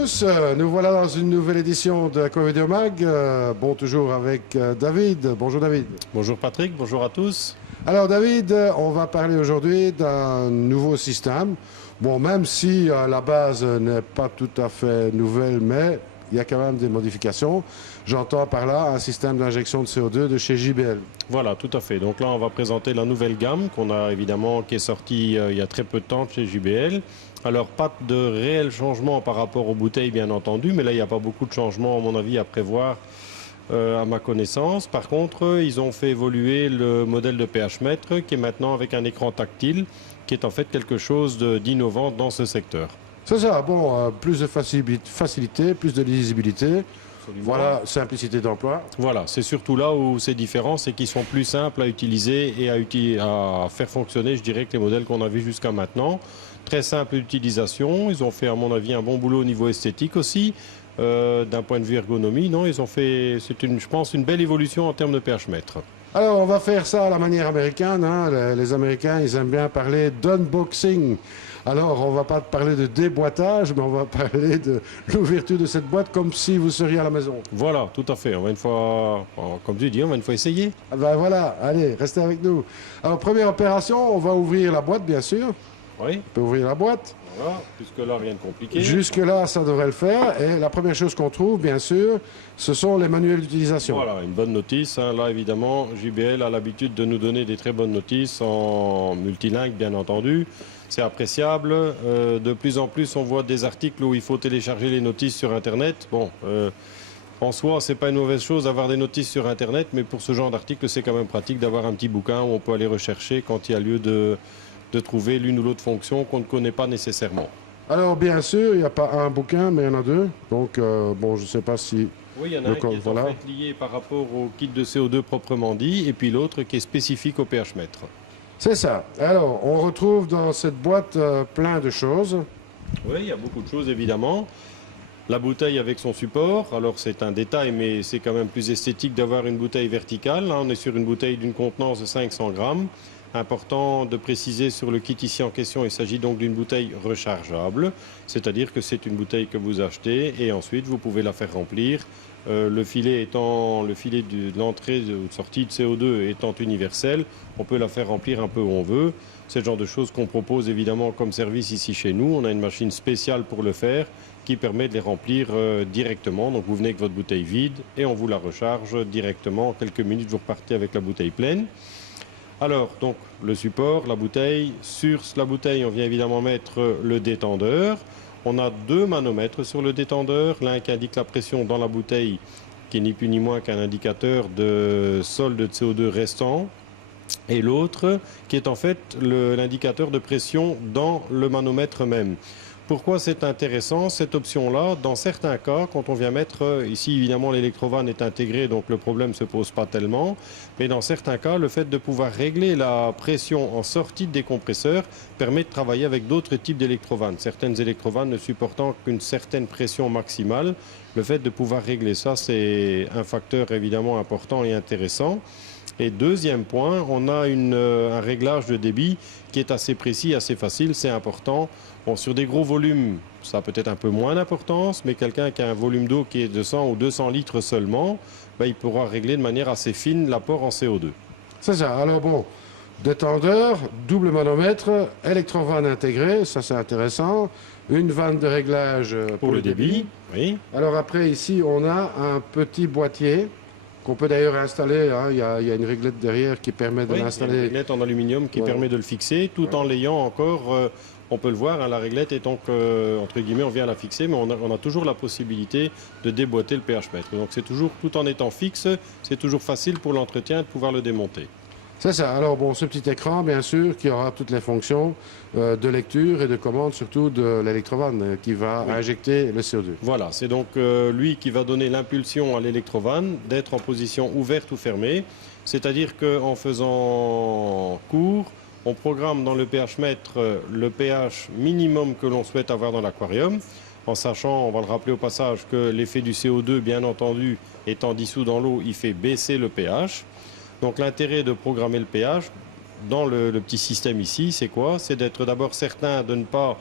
tous, nous voilà dans une nouvelle édition de Covideo Mag. Bon, toujours avec David. Bonjour David. Bonjour Patrick, bonjour à tous. Alors David, on va parler aujourd'hui d'un nouveau système. Bon, même si la base n'est pas tout à fait nouvelle, mais il y a quand même des modifications. J'entends par là un système d'injection de CO2 de chez JBL. Voilà, tout à fait. Donc là, on va présenter la nouvelle gamme qu'on a évidemment, qui est sortie il y a très peu de temps chez JBL. Alors, pas de réel changement par rapport aux bouteilles, bien entendu, mais là, il n'y a pas beaucoup de changements, à mon avis, à prévoir à ma connaissance. Par contre, ils ont fait évoluer le modèle de pH mètre qui est maintenant avec un écran tactile, qui est en fait quelque chose d'innovant dans ce secteur. C'est ça, bon, plus de facilité, plus de lisibilité. Absolument. Voilà, simplicité d'emploi. Voilà, c'est surtout là où c'est différent, c'est qu'ils sont plus simples à utiliser et à faire fonctionner, je dirais, que les modèles qu'on a vus jusqu'à maintenant. Très simple d'utilisation, ils ont fait à mon avis un bon boulot au niveau esthétique aussi. D'un point de vue ergonomie, non, ils ont fait, je pense, une belle évolution en termes de pH mètre. Alors, on va faire ça à la manière américaine. Hein. Les Américains, ils aiment bien parler d'unboxing. Alors, on va pas parler de déboîtage, mais on va parler de l'ouverture de cette boîte comme si vous seriez à la maison. Voilà, tout à fait. On va une fois, comme tu dis, on va une fois essayer. Ah ben voilà, allez, restez avec nous. Alors, première opération, on va ouvrir la boîte, bien sûr. Oui. On peut ouvrir la boîte. Voilà, jusque-là, rien de compliqué. Jusque-là, ça devrait le faire. Et la première chose qu'on trouve, bien sûr, ce sont les manuels d'utilisation. Voilà, une bonne notice. Hein. Là, évidemment, JBL a l'habitude de nous donner des très bonnes notices en multilingue, bien entendu. C'est appréciable. De plus en plus, on voit des articles où il faut télécharger les notices sur Internet. Bon, en soi, c'est pas une mauvaise chose d'avoir des notices sur Internet, mais pour ce genre d'article, c'est quand même pratique d'avoir un petit bouquin où on peut aller rechercher quand il y a lieu de trouver l'une ou l'autre fonction qu'on ne connaît pas nécessairement. Alors, bien sûr, il n'y a pas un bouquin, mais il y en a deux. Donc, bon, je ne sais pas si... Oui, il y en a un qui est en fait lié par rapport au kit de CO2 proprement dit, et puis l'autre qui est spécifique au pH mètre. C'est ça. Alors, on retrouve dans cette boîte plein de choses. Oui, il y a beaucoup de choses, évidemment. La bouteille avec son support, alors c'est un détail, mais c'est quand même plus esthétique d'avoir une bouteille verticale. Là, on est sur une bouteille d'une contenance de 500 grammes. Important de préciser sur le kit ici en question, il s'agit donc d'une bouteille rechargeable, c'est-à-dire que c'est une bouteille que vous achetez et ensuite vous pouvez la faire remplir. Le filet de l'entrée ou de sortie de CO2 étant universel, on peut la faire remplir un peu où on veut. C'est le genre de choses qu'on propose évidemment comme service ici chez nous. On a une machine spéciale pour le faire qui permet de les remplir directement. Donc vous venez avec votre bouteille vide et on vous la recharge directement. En quelques minutes, vous repartez avec la bouteille pleine. Alors, donc, le support, la bouteille. Sur la bouteille, on vient évidemment mettre le détendeur. On a deux manomètres sur le détendeur. L'un qui indique la pression dans la bouteille, qui est ni plus ni moins qu'un indicateur de solde de CO2 restant. Et l'autre, qui est en fait l'indicateur de pression dans le manomètre même. Pourquoi c'est intéressant, cette option-là? Dans certains cas, quand on vient mettre, ici évidemment l'électrovanne est intégré, donc le problème ne se pose pas tellement, mais dans certains cas, le fait de pouvoir régler la pression en sortie de décompresseur permet de travailler avec d'autres types d'électrovannes. Certaines électrovannes ne supportant qu'une certaine pression maximale. Le fait de pouvoir régler ça, c'est un facteur évidemment important et intéressant. Et deuxième point, on a un réglage de débit qui est assez précis, assez facile, c'est important. Bon, sur des gros volumes, ça a peut-être un peu moins d'importance, mais quelqu'un qui a un volume d'eau qui est de 100 ou 200 litres seulement, ben, il pourra régler de manière assez fine l'apport en CO2. C'est ça. Alors bon, détendeur, double manomètre, électrovanne intégrée, ça c'est intéressant. Une vanne de réglage pour le débit. Oui. Alors après, ici, on a un petit boîtier qu'on peut d'ailleurs installer. Hein. Il y a une réglette derrière qui permet de l'installer. Il y a une réglette en aluminium qui permet de le fixer, tout en l'ayant encore... on peut le voir, hein, la réglette est donc, entre guillemets, on vient la fixer, mais on a toujours la possibilité de déboîter le pH mètre. Donc c'est toujours, tout en étant fixe, c'est toujours facile pour l'entretien de pouvoir le démonter. C'est ça. Alors bon, ce petit écran, bien sûr, qui aura toutes les fonctions de lecture et de commande, surtout de l'électrovanne, qui va injecter le CO2. Voilà, c'est donc lui qui va donner l'impulsion à l'électrovanne d'être en position ouverte ou fermée. C'est-à-dire qu'en faisant court, on programme dans le pH mètre le pH minimum que l'on souhaite avoir dans l'aquarium, en sachant, on va le rappeler au passage, que l'effet du CO2, bien entendu, étant dissous dans l'eau, il fait baisser le pH. Donc l'intérêt de programmer le pH dans le petit système ici, c'est quoi? C'est d'être d'abord certain de ne pas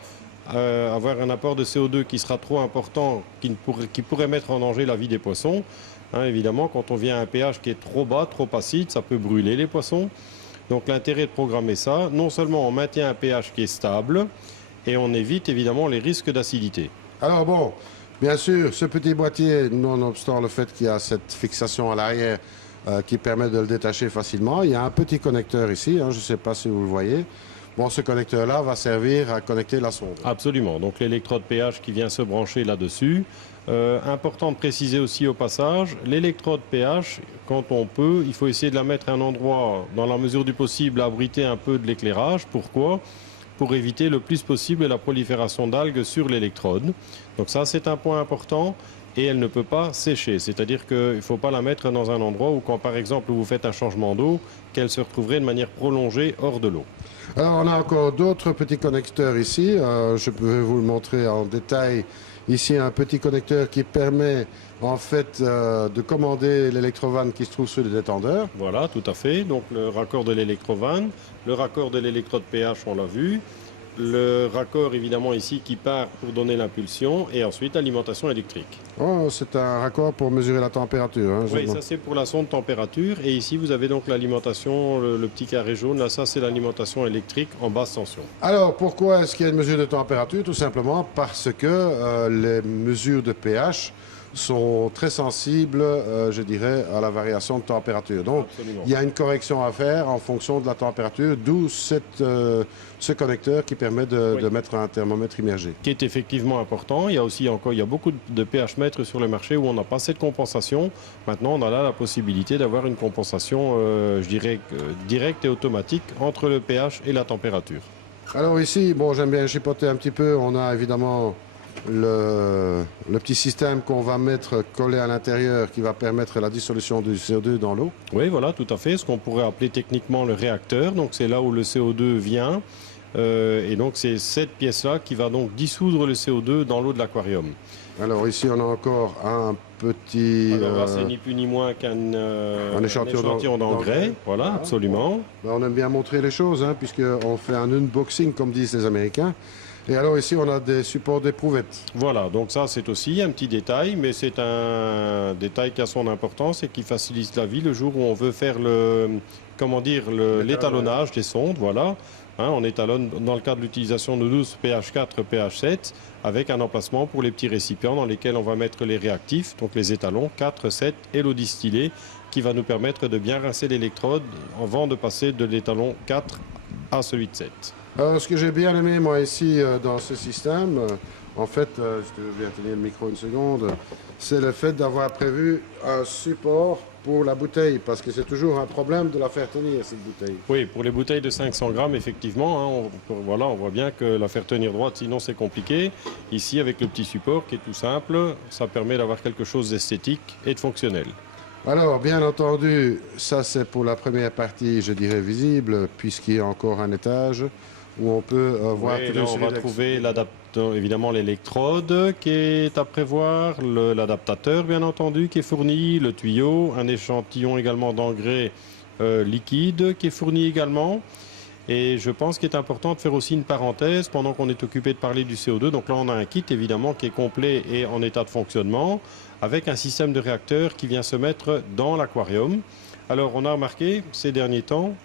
avoir un apport de CO2 qui sera trop important, qui pourrait mettre en danger la vie des poissons. Hein, évidemment, quand on vient à un pH qui est trop bas, trop acide, ça peut brûler les poissons. Donc l'intérêt de programmer ça, non seulement on maintient un pH qui est stable, et on évite évidemment les risques d'acidité. Alors bon, bien sûr, ce petit boîtier, nonobstant le fait qu'il y a cette fixation à l'arrière qui permet de le détacher facilement, il y a un petit connecteur ici, hein, je ne sais pas si vous le voyez. Bon, ce connecteur-là va servir à connecter la sonde. Absolument, donc l'électrode pH qui vient se brancher là-dessus. Important de préciser aussi au passage, l'électrode pH, quand on peut, il faut essayer de la mettre à un endroit, dans la mesure du possible, abriter un peu de l'éclairage. Pourquoi ? Pour éviter le plus possible la prolifération d'algues sur l'électrode. Donc ça, c'est un point important. Et elle ne peut pas sécher, c'est-à-dire qu'il ne faut pas la mettre dans un endroit où, quand par exemple vous faites un changement d'eau, qu'elle se retrouverait de manière prolongée hors de l'eau. Alors on a encore d'autres petits connecteurs ici, je peux vous le montrer en détail. Ici un petit connecteur qui permet en fait de commander l'électrovanne qui se trouve sur le détendeur. Voilà, tout à fait, donc le raccord de l'électrovanne, le raccord de l'électrode pH, on l'a vu. Le raccord évidemment ici qui part pour donner l'impulsion et ensuite l'alimentation électrique. Oh, c'est un raccord pour mesurer la température. Hein, oui, ça c'est pour la sonde température et ici vous avez donc l'alimentation, le petit carré jaune, là ça c'est l'alimentation électrique en basse tension. Alors pourquoi est-ce qu'il y a une mesure de température? Tout simplement parce que les mesures de pH sont très sensibles, je dirais, à la variation de température. Donc, absolument, il y a une correction à faire en fonction de la température, d'où ce connecteur qui permet de mettre un thermomètre immergé. Qui est effectivement important. Il y a aussi il y a beaucoup de pH mètres sur le marché où on n'a pas cette compensation. Maintenant, on a là la possibilité d'avoir une compensation, je dirais, directe et automatique entre le pH et la température. Alors ici, bon, j'aime bien chipoter un petit peu. On a évidemment le petit système qu'on va mettre collé à l'intérieur qui va permettre la dissolution du CO2 dans l'eau. Oui, voilà, tout à fait. Ce qu'on pourrait appeler techniquement le réacteur. Donc c'est là où le CO2 vient. Et donc c'est cette pièce-là qui va donc dissoudre le CO2 dans l'eau de l'aquarium. Alors ici, on a encore un petit... Alors là, c'est ni plus ni moins qu'un échantillon d'engrais. Voilà, absolument. Ben, on aime bien montrer les choses, hein, puisqu'on fait un unboxing, comme disent les Américains. Et alors ici, on a des supports d'éprouvettes. Voilà, donc ça c'est aussi un petit détail, mais c'est un détail qui a son importance et qui facilite la vie le jour où on veut faire l'étalonnage des sondes, voilà. Hein, on étalonne dans le cas de l'utilisation de 12 pH4, pH7, avec un emplacement pour les petits récipients dans lesquels on va mettre les réactifs, donc les étalons 4, 7 et l'eau distillée, qui va nous permettre de bien rincer l'électrode avant de passer de l'étalon 4 à celui de 7. Alors, ce que j'ai bien aimé, moi, ici, dans ce système, en fait, je vais tenir le micro une seconde, c'est le fait d'avoir prévu un support pour la bouteille, parce que c'est toujours un problème de la faire tenir, cette bouteille. Oui, pour les bouteilles de 500 grammes, effectivement, hein, on voit bien que la faire tenir droite, sinon c'est compliqué. Ici, avec le petit support qui est tout simple, ça permet d'avoir quelque chose d'esthétique et de fonctionnel. Alors, bien entendu, ça c'est pour la première partie, je dirais, visible, puisqu'il y a encore un étage où on peut voir... Oui, là, on va trouver évidemment l'électrode qui est à prévoir, l'adaptateur bien entendu qui est fourni, le tuyau, un échantillon également d'engrais liquide qui est fourni également. Et je pense qu'il est important de faire aussi une parenthèse pendant qu'on est occupé de parler du CO2. Donc là, on a un kit évidemment qui est complet et en état de fonctionnement avec un système de réacteur qui vient se mettre dans l'aquarium. Alors, on a remarqué ces derniers temps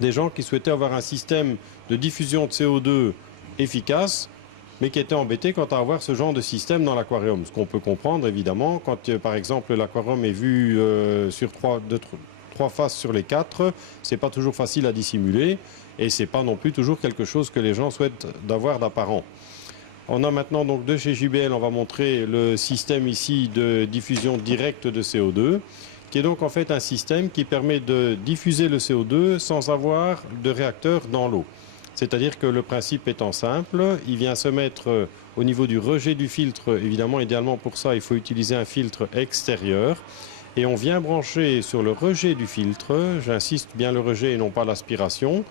des gens qui souhaitaient avoir un système de diffusion de CO2 efficace, mais qui étaient embêtés quant à avoir ce genre de système dans l'aquarium. Ce qu'on peut comprendre évidemment quand, par exemple, l'aquarium est vu sur trois faces sur les 4, c'est pas toujours facile à dissimuler et c'est pas non plus toujours quelque chose que les gens souhaitent d'avoir d'apparent. On a maintenant donc de chez JBL, on va montrer le système ici de diffusion directe de CO2, qui est donc en fait un système qui permet de diffuser le CO2 sans avoir de réacteur dans l'eau. C'est-à-dire que le principe étant simple, il vient se mettre au niveau du rejet du filtre. Évidemment, idéalement pour ça, il faut utiliser un filtre extérieur. Et on vient brancher sur le rejet du filtre, j'insiste bien le rejet et non pas l'aspiration,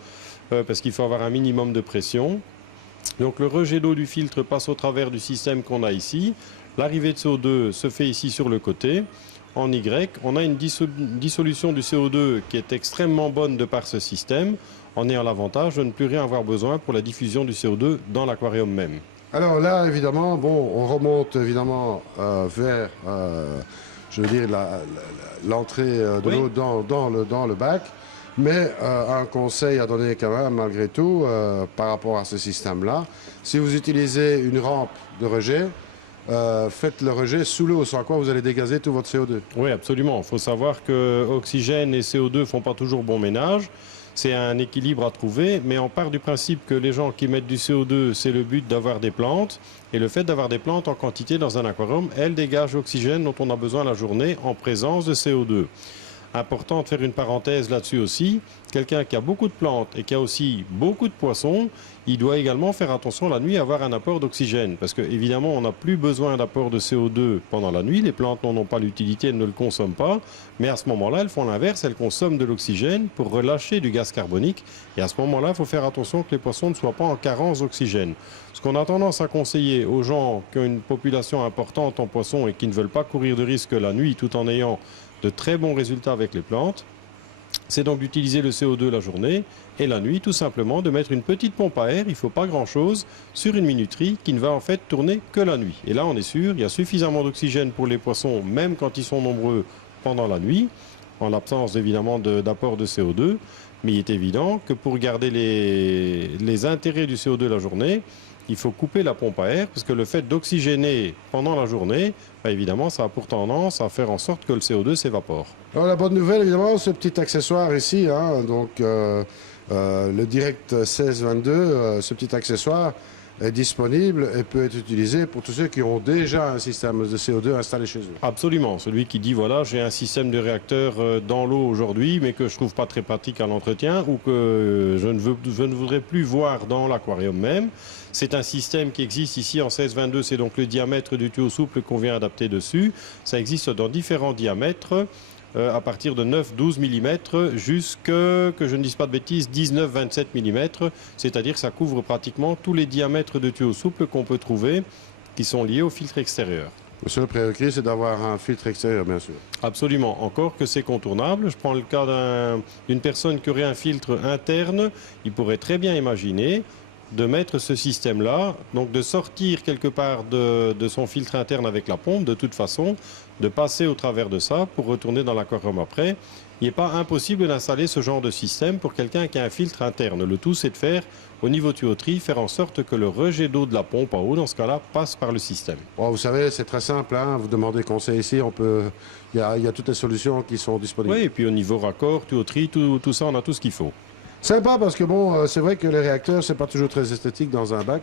parce qu'il faut avoir un minimum de pression. Donc le rejet d'eau du filtre passe au travers du système qu'on a ici. L'arrivée de CO2 se fait ici sur le côté. En Y, on a une dissolution du CO2 qui est extrêmement bonne de par ce système. en ayant l'avantage de ne plus rien avoir besoin pour la diffusion du CO2 dans l'aquarium même. Alors là, évidemment, bon, on remonte évidemment vers, je veux dire, l'entrée de Oui. l'eau dans le bac. Mais un conseil à donner quand même, malgré tout, par rapport à ce système-là, si vous utilisez une rampe de rejet, faites le rejet sous l'eau, sans quoi vous allez dégazer tout votre CO2. Oui, absolument. Il faut savoir que oxygène et CO2 ne font pas toujours bon ménage. C'est un équilibre à trouver, mais on part du principe que les gens qui mettent du CO2, c'est le but d'avoir des plantes. Et le fait d'avoir des plantes en quantité dans un aquarium, elles dégagent l'oxygène dont on a besoin la journée en présence de CO2. Important de faire une parenthèse là-dessus aussi. Quelqu'un qui a beaucoup de plantes et qui a aussi beaucoup de poissons, il doit également faire attention la nuit à avoir un apport d'oxygène. Parce qu'évidemment, on n'a plus besoin d'apport de CO2 pendant la nuit. Les plantes n'en ont pas l'utilité, elles ne le consomment pas. Mais à ce moment-là, elles font l'inverse, elles consomment de l'oxygène pour relâcher du gaz carbonique. Et à ce moment-là, il faut faire attention que les poissons ne soient pas en carence d'oxygène. Ce qu'on a tendance à conseiller aux gens qui ont une population importante en poissons et qui ne veulent pas courir de risque la nuit tout en ayant de très bons résultats avec les plantes, c'est donc d'utiliser le CO2 la journée et la nuit, tout simplement, de mettre une petite pompe à air, il ne faut pas grand-chose, sur une minuterie qui ne va en fait tourner que la nuit. Et là, on est sûr, il y a suffisamment d'oxygène pour les poissons, même quand ils sont nombreux pendant la nuit, en l'absence évidemment d'apport de CO2, mais il est évident que pour garder les intérêts du CO2 la journée, il faut couper la pompe à air, parce que le fait d'oxygéner pendant la journée, évidemment, ça a pour tendance à faire en sorte que le CO2 s'évapore. Alors la bonne nouvelle, évidemment, ce petit accessoire ici, hein, donc le Direct 1622, ce petit accessoire est disponible et peut être utilisé pour tous ceux qui ont déjà un système de CO2 installé chez eux. Absolument. Celui qui dit, voilà, j'ai un système de réacteur dans l'eau aujourd'hui, mais que je trouve pas très pratique à l'entretien ou que je ne voudrais plus voir dans l'aquarium même. C'est un système qui existe ici en 1622, c'est donc le diamètre du tuyau souple qu'on vient adapter dessus. Ça existe dans différents diamètres. À partir de 9-12 mm jusque, que je ne dise pas de bêtises, 19-27 mm, c'est-à-dire que ça couvre pratiquement tous les diamètres de tuyaux souples qu'on peut trouver qui sont liés au filtre extérieur. Le seul prérequis, c'est d'avoir un filtre extérieur, bien sûr. Absolument, encore que c'est contournable. Je prends le cas d'une personne qui aurait un filtre interne, il pourrait très bien imaginer de mettre ce système-là, donc de sortir quelque part de son filtre interne avec la pompe, de toute façon, de passer au travers de ça pour retourner dans l'aquarium après. Il n'est pas impossible d'installer ce genre de système pour quelqu'un qui a un filtre interne. Le tout, c'est de faire, au niveau tuyauterie, faire en sorte que le rejet d'eau de la pompe en haut, dans ce cas-là, passe par le système. Bon, vous savez, c'est très simple, hein, vous demandez conseil ici, il y a toutes les solutions qui sont disponibles. Oui, et puis au niveau raccord, tuyauterie, tout ça, on a tout ce qu'il faut. Sympa parce que bon, c'est vrai que les réacteurs, c'est pas toujours très esthétique dans un bac.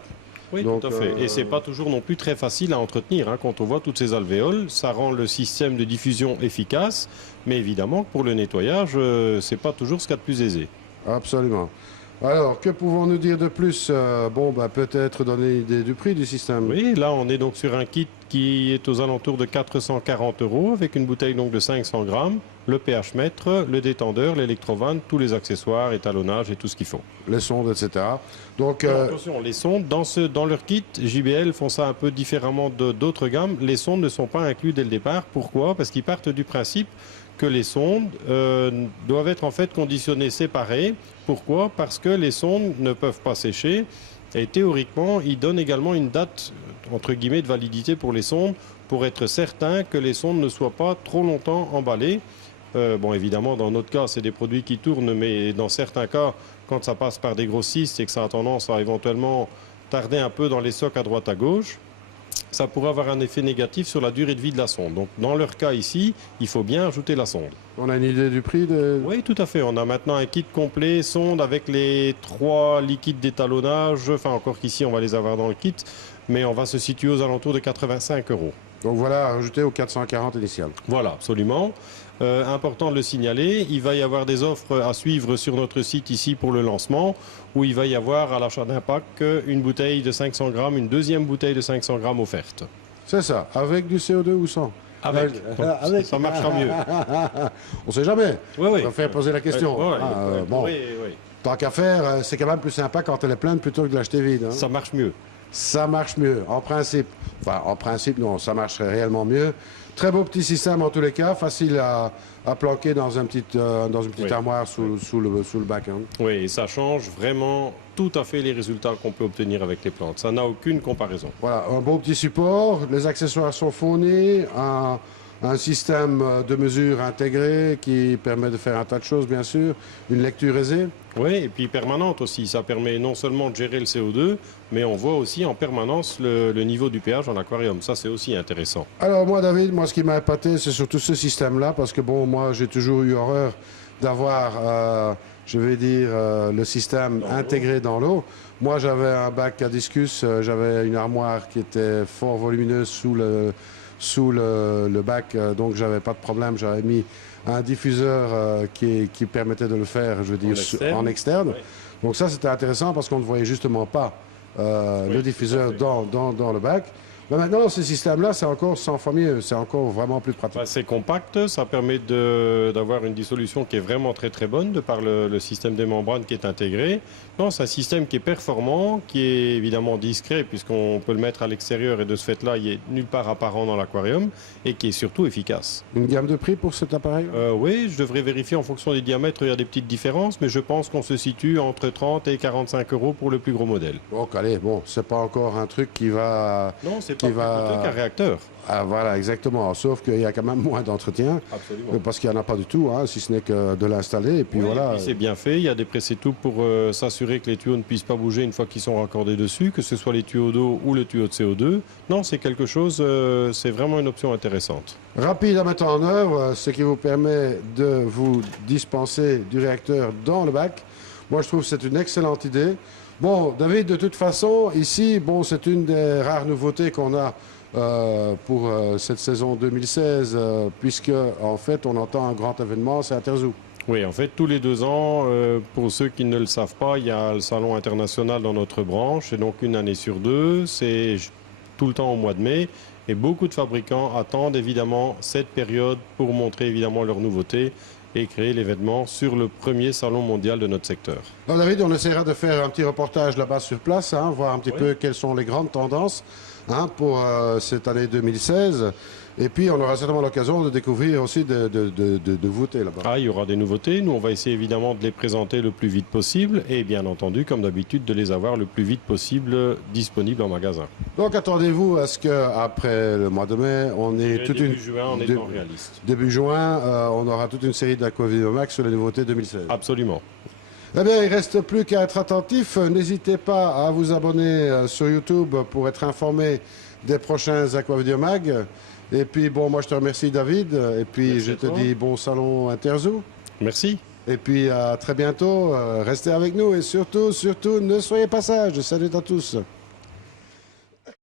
Oui, donc, tout à fait. Et c'est pas toujours non plus très facile à entretenir. Hein. Quand on voit toutes ces alvéoles, ça rend le système de diffusion efficace. Mais évidemment, pour le nettoyage, c'est pas toujours ce qu'il y a de plus aisé. Absolument. Alors, que pouvons-nous dire de plus? Bon, bah, peut-être donner une idée du prix du système. Oui, là, on est donc sur un kit qui est aux alentours de 440 € avec une bouteille donc de 500 grammes, le pH mètre, le détendeur, l'électrovanne, tous les accessoires, étalonnage et tout ce qu'il faut. Les sondes, etc. Donc, Alors, attention, les sondes, dans leur kit, JBL font ça un peu différemment d'autres gammes. Les sondes ne sont pas inclus dès le départ. Pourquoi? Parce qu'ils partent du principe que les sondes doivent être en fait conditionnées séparées. Pourquoi? Parce que les sondes ne peuvent pas sécher. Et théoriquement, ils donnent également une date, entre guillemets, de validité pour les sondes, pour être certain que les sondes ne soient pas trop longtemps emballées. Bon, évidemment, dans notre cas, c'est des produits qui tournent, mais dans certains cas, quand ça passe par des grossistes et que ça a tendance à éventuellement tarder un peu dans les socs à droite à gauche, ça pourrait avoir un effet négatif sur la durée de vie de la sonde. Donc, dans leur cas ici, il faut bien ajouter la sonde. on a une idée du prix de... Oui, tout à fait. On a maintenant un kit complet sonde avec les 3 liquides d'étalonnage. Enfin, encore qu'ici, on va les avoir dans le kit, mais on va se situer aux alentours de 85 €. Donc voilà, ajouté aux 440 initiales. Voilà, absolument. Important de le signaler, il va y avoir des offres à suivre sur notre site ici pour le lancement, où il va y avoir à l'achat d'un pack une bouteille de 500 grammes, une deuxième bouteille de 500 grammes offerte. C'est ça, avec du CO2 ou sans? Avec. Donc, ça marchera mieux. On sait jamais. Oui, oui. On va faire poser la question. Oui, Bon, oui, oui. tant qu'à faire, c'est quand même plus sympa quand elle est pleine plutôt que de l'acheter vide. Hein. Ça marche mieux. ça marche mieux. En principe, enfin en principe non, ça marcherait réellement mieux. Très beau petit système en tous les cas, facile à planquer dans une petite Oui. armoire sous le bac. Hein. Oui, et ça change vraiment tout à fait les résultats qu'on peut obtenir avec les plantes. Ça n'a aucune comparaison. Voilà, un beau petit support, les accessoires sont fournis, un système de mesure intégré qui permet de faire un tas de choses, bien sûr, une lecture aisée. Oui, et puis permanente aussi. Ça permet non seulement de gérer le CO2, mais on voit aussi en permanence le niveau du pH en aquarium. Ça, c'est aussi intéressant. Alors moi, David, moi, ce qui m'a épaté, c'est surtout ce système-là, parce que bon, moi, j'ai toujours eu horreur d'avoir, je vais dire, le système intégré dans l'eau. Moi, j'avais un bac à discus, j'avais une armoire qui était fort volumineuse sous le bac, donc j'avais pas de problème. J'avais mis un diffuseur qui permettait de le faire, je veux dire, en externe. Oui. Donc ça, c'était intéressant parce qu'on ne voyait justement pas Oui, le diffuseur dans le bac. Mais maintenant, ce système-là, c'est encore 100 fois mieux. C'est encore vraiment plus pratique. Bah, c'est compact, ça permet d'avoir une dissolution qui est vraiment très très bonne de par le système des membranes qui est intégré. Non, c'est un système qui est performant, qui est évidemment discret puisqu'on peut le mettre à l'extérieur et de ce fait-là, il est nulle part apparent dans l'aquarium et qui est surtout efficace. Une gamme de prix pour cet appareil? Oui, je devrais vérifier en fonction des diamètres, il y a des petites différences, mais je pense qu'on se situe entre 30 et 45 euros pour le plus gros modèle. Donc, allez, bon, c'est pas encore un truc qui va... Non, c'est Qui pas plus va- coûteux qu'un réacteur. Ah, voilà, exactement. Sauf qu'il y a quand même moins d'entretien. Absolument. Parce qu'il n'y en a pas du tout, hein, si ce n'est que de l'installer. Et puis Oui, voilà. et puis c'est bien fait, il y a des pressés-tout pour s'assurer que les tuyaux ne puissent pas bouger une fois qu'ils sont raccordés dessus, que ce soit les tuyaux d'eau ou le tuyau de CO2. Non, c'est quelque chose, c'est vraiment une option intéressante. Rapide à mettre en œuvre, ce qui vous permet de vous dispenser du réacteur dans le bac. Moi, je trouve que c'est une excellente idée. Bon, David, de toute façon, ici, bon, c'est une des rares nouveautés qu'on a pour cette saison 2016, puisque, en fait, on entend un grand événement, c'est à Interzoo. Oui, en fait, tous les 2 ans, pour ceux qui ne le savent pas, il y a le salon international dans notre branche, et donc une année sur deux, c'est tout le temps au mois de mai, et beaucoup de fabricants attendent évidemment cette période pour montrer évidemment leurs nouveautés et créer l'événement sur le premier salon mondial de notre secteur. Alors, David, on essaiera de faire un petit reportage là-bas sur place, hein, voir un petit peu quelles sont les grandes tendances pour cette année 2016. Et puis, on aura certainement l'occasion de découvrir aussi de nouveautés là-bas. Ah, il y aura des nouveautés. Nous, on va essayer évidemment de les présenter le plus vite possible et bien entendu, comme d'habitude, de les avoir le plus vite possible disponibles en magasin. Donc, attendez-vous à ce qu'après le mois de mai, on ait toute Début une... juin, en étant réaliste. Début juin, on aura toute une série d'Aquavivomax sur les nouveautés 2016. Absolument. Eh bien, il ne reste plus qu'à être attentif. N'hésitez pas à vous abonner sur YouTube pour être informé des prochains Aquaviomag. Et puis, bon, moi, je te remercie, David. Et puis, Merci je à te toi. dis bon salon Interzoo. Merci. Et puis, à très bientôt. Restez avec nous et surtout, ne soyez pas sages. Salut à tous.